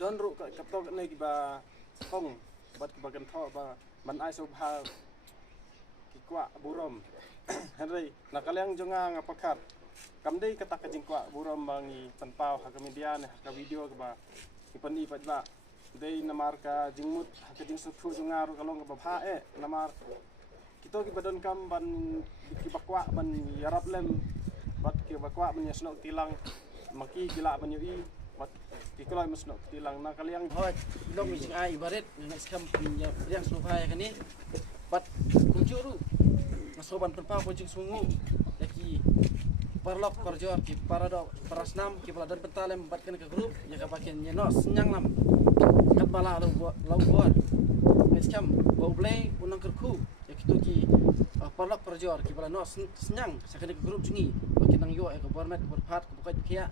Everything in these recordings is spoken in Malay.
don ru ka to nei ba kong bat ba kan tho ba man ai so bha ki kwa burom henry nakaliang jonga ngapakat kamdei kata kajing kwa burom bangi tanpau ha media ne ka video ba ipani ba dei namar ka jingmut ka jing suthu jonga ru kalong ba bha namar kito ki badon kam ban ki bakwa ban yarap lem bat ki bakwa ban yasno tilang maki gila ban yui bat ki koloi masno tilang nakaliang hoi long mi sing ai baret ngai skam ya yang slokai kan ni bat kunjuru masoban tanpau ko jing sungu lagi parlok korjor ki parado parasnam ki peladan pentalem bat kan ke grup ya ka paken ya no senyang lam kat bala lau bor meskam bau play unang kerku ya kitu ki parlok korjor ki pala no senyang sakane ke grup jungi bakin nang yo ka bormet berphat ke bukai kia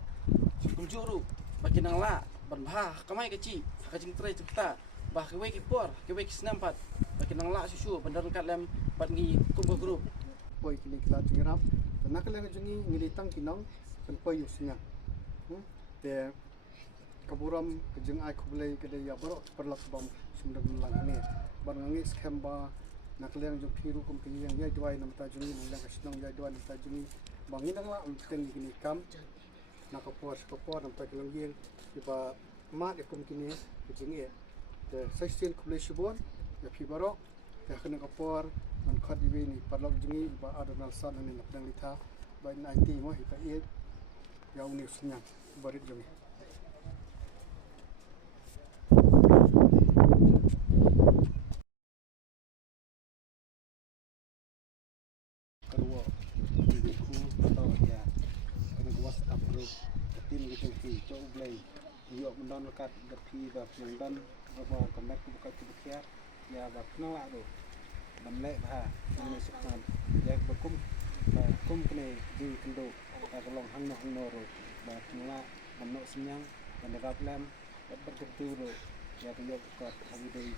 kum juru bakin nang la ban bha kamai keci ka jing trai cerita bah ke we ki por ke we ki snampat bakin nang la susu bandar kat lem bat ngi kum ke grup poi kini kita tingirap nak lagi jungi militang kinong kan poi usnya te kaburam kejeng ai kubulai kedai ya baro perlak bom sumdang lang ni bangangi scam ba nak lagi jung piru kum kini yang yai duai nam ta jungi nang lang kasnong yai duai nam ta jungi bangin nang la ulten kini kam nak kapor nam ta kelang yeng tiba mat kum kini kejeng ye te session kubulai shibon ya pi baro te kena kapor man khat ibe ni parlok jungi ba adonal san ni napdang litha ba 90 mo hipa e ya uni sunya barit jungi kalwo di ku atau ya kana WhatsApp group tim gitu ki to ublay yo mendon kat gapi ba dan ba connect ku buka kibukia ya ba kenal do banle ba ini sukman ya bakum kum kene di kendo ka kolong hangno ro ba kenal banno senyang ban rap lem berkutu ro ya yo ka hagi